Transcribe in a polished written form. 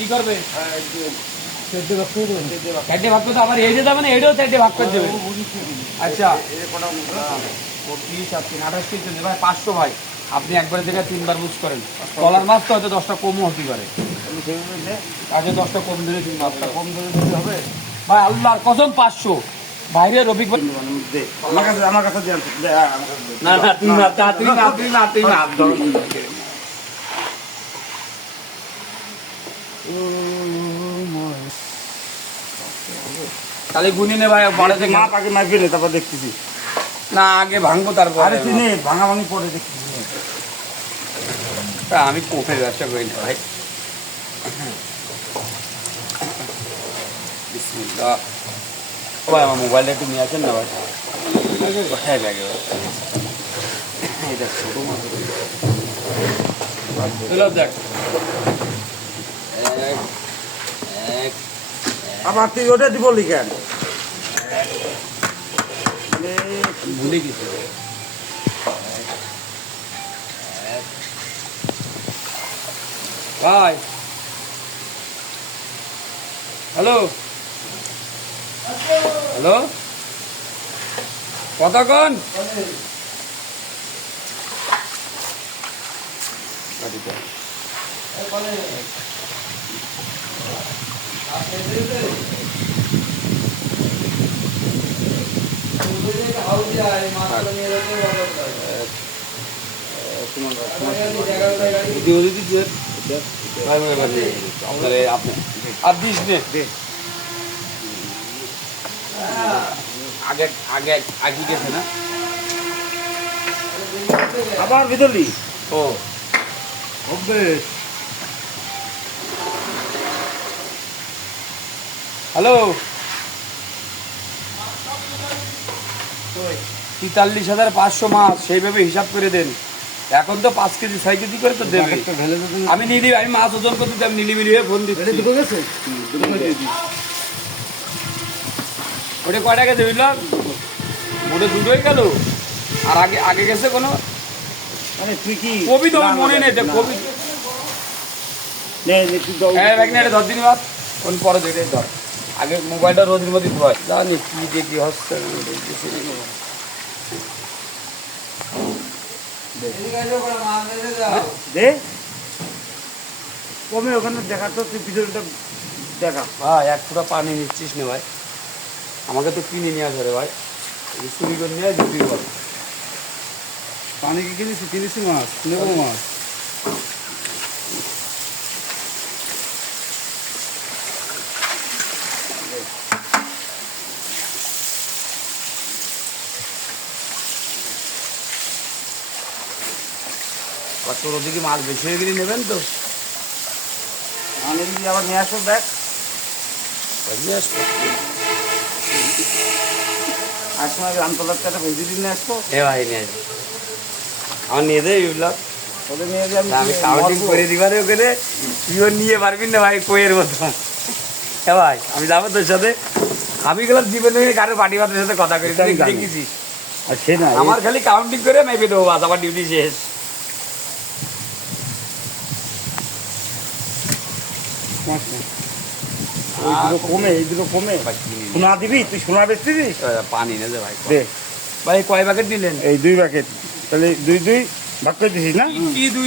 কি করবে চারটে ভাগ করতে আবার এই যে যাবে না, এটাও চারটে ভাগ করে দেবে। আচ্ছা 28 পিস চলছে ভাই, 500 ভাই। আপনি একবারে থেকে 3 বার বুঝ করেন। কলার মাছ তো হয়তো 10টা কমও হতে পারে, আগে 10টা কম দিলে 3 মাছটা কম দিলে দিতে হবে ভাই। আল্লাহর কসম 500 বাইরে রবি আমার কাছে না না তুই না তুই না তুই না তুই না তাহলে গুনি নে ভাই, বড় থেকে মাপ আগে মাপি নে, তারপর দেখতেছি। না আগে ভাঙবো তারপর। আরে তুই নে, ভাঙা ভাঙি পরে দেখতেছি। আমি কোফের ব্যবসা করি না ভাই। বিসমিল্লাহ। ও ভাই আমার মোবাইলটা একটু নিয়ে আসেন না ভাই, কোথায় লাগে এটা ছোটো মাছ দেখ। এক আবার তুই ওটা দিব লিখেন ভুলে গেছি ভাই। হ্যালো হ্যালো, কতক্ষণ? আর দিস নে আগে আগে আগে গেছে না আবার ভিতরলি। ও হ্যালো, 43,500 মাছ সেইভাবে হিসাব করে দেন। এখন তো 5 কেজি 6 কেজি করে তো দেবে। আমি নিয়ে দিই, আমি মাছ ওজন করতে আমি নিলিমিলি হয়ে ফোন দিচ্ছি। ওটা কয় টাকা দেবে? ওটা দুটোই গেল। আর আগে আগে গেছে কোনো তুই কি কবি তো আমার মনে নেই। কবি ধর দিন বাদ কোন পরে ধরে ধর। আগে মোবাইলটা রোজের মধ্যে ধোয়, জানি কি দেখি হচ্ছে দে কমে ওখানে দেখা তো, তুই ভিতরটা দেখা। ভাই 1 ফুটা পানি নিচ্ছিস না ভাই, আমাকে তো কিনে নিয়ে আসবে ভাই, চুরি করে নিয়ে বিক্রি কর। পানি কি কিনেছি মাছ নেবো মাছ। আর তোর ওদিকে মাছ বেশি হয়ে গেলে নেবেন তো আমি যদি আবার নিয়ে আসবো দেখ, নিয়ে আসবো। আর সময় আমতলার টাকা ভেজে দিয়ে নিয়ে আসবো। এ ভাই নিয়ে আসবো, আমার নিয়ে দেয় এগুলো। ওদের নিয়ে যে আমি কাউন্টিং করে দিবারে ওখানে তুইও নিয়ে পারবি না ভাই, কইয়ের মতো। হ্যাঁ ভাই আমি যাবো তোর সাথে। আমি গেলাম জীবনে কারো পার্টি পার্টির সাথে কথা করি দেখেছি। আর সে না আমার খালি কাউন্টিং করে মেপে দেবো, বাস আমার ডিউটি শেষ। কমে এই দুটো কমে সোনা দিবি, তুই সোনা বেচতে দিস। পানি নেই ভাই, দে ভাই কয় প্যাকেট নিলেন? এই 2 প্যাকেট, তাহলে 2 ভাগ করে দিছিস না? কি 2